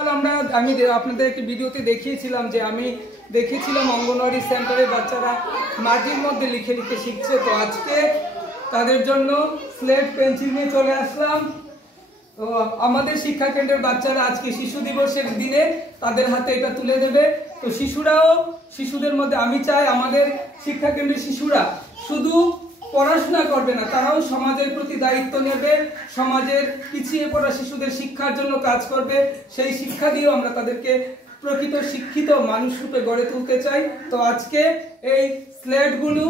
আমি আপনাদেরকে ভিডিওতে দেখিয়েছিলাম যে আমি দেখেছিলাম অঙ্গনওয়াড়ি সেন্টারের বাচ্চারা মাটির মধ্যে লিখে লিখে শিখছে। তো আজকে তাদের জন্য স্লেট পেন্সিল নিয়ে চলে আসলাম। তো আমাদের শিক্ষা কেন্দ্রের বাচ্চারা আজকে শিশু দিবসের দিনে তাদের হাতে এটা তুলে দেবে। তো শিশুদের মধ্যে আমি চাই আমাদের শিক্ষা কেন্দ্রের শিশুরা শুধু পড়াশোনা করবে না, তারাও সমাজের প্রতি দায়িত্ব নেবে, সমাজের পিছিয়ে পড়া শিশুদের শিক্ষার জন্য কাজ করবে। সেই শিক্ষা দিয়েও আমরা তাদেরকে প্রকৃত শিক্ষিত মানুষ রূপে গড়ে তুলতে চাই। তো আজকে এই স্লেটগুলো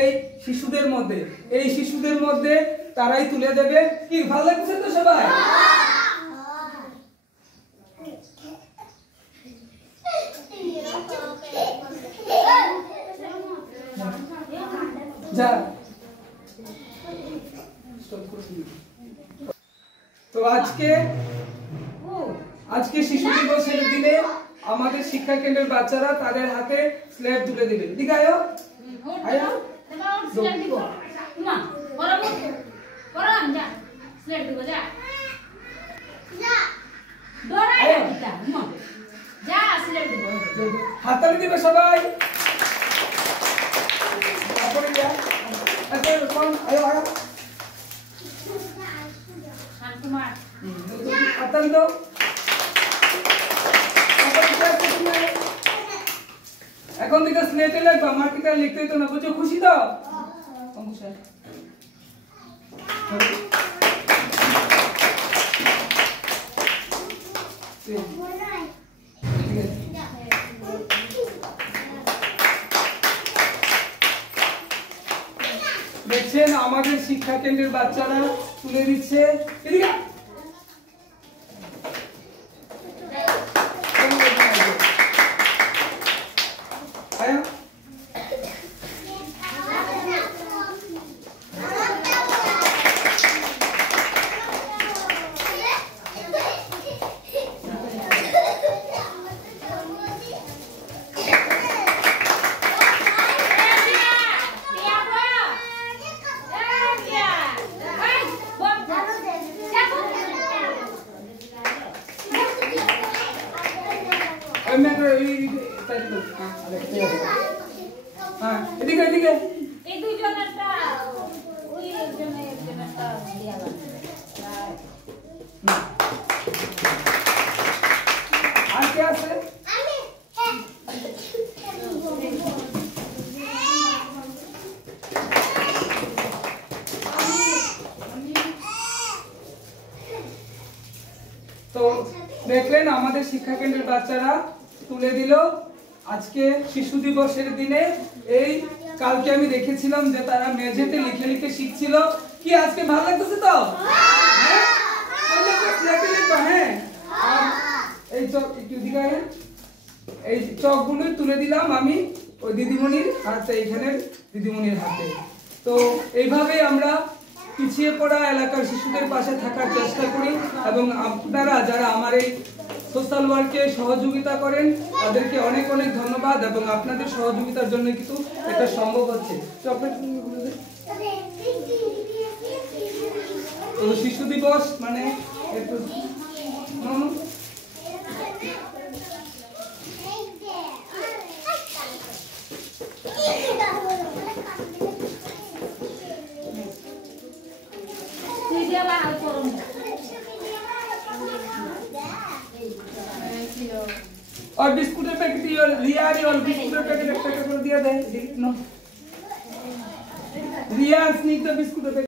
এই শিশুদের মধ্যে তারাই তুলে দেবে। কি ভালো লাগছে তো সবাই? যা তো আজকে শিশু দিবসের দিনে আমাদের শিক্ষা কেন্দ্রের বাচ্চারা তাদের হাতে স্লেট তুলে দিবে। ঠিক আছে? হাততালি দিবে সবাই। হাততালি দাও। এখন থেকে স্লেটে লিখবা, মাটিতে লিখতে তো না, বুঝছো? খুশি তো? দেখছেন আমাদের শিক্ষা কেন্দ্রের বাচ্চারা তুলে দিচ্ছে। তো দেখলেন আমাদের শিক্ষা কেন্দ্রের বাচ্চারা তুলে দিল আজকে শিশু দিবসের দিনে। এই কালকে আমি দেখেছিলাম যে তারা মেঝেতে লিখে লিখে শিখছিল। কি আজকে ভালো লাগতেছে তো? হ্যাঁ, এই চকগুলো তুলে দিলাম আমি ওই দিদিমণির হাতে, এইখানের দিদিমণির হাতে। তো এইভাবেই আমরা পিছিয়ে পড়া এলাকার শিশুদের পাশে থাকার চেষ্টা করি এবং আপনারা যারা আমার এই সোশ্যাল ওয়ার্কে সহযোগিতা করেন তাদেরকে অনেক অনেক ধন্যবাদ এবং আপনাদের সহযোগিতার জন্য কিন্তু এটা সম্ভব হচ্ছে। তো শিশু দিবস মানে একটু और बिस्कुटेर पैकेट रिया और बिस्कुटेर पैकेट एक पैकेट कर दिया दे। रिया स्नीक द बिस्कुटेर पैकेट।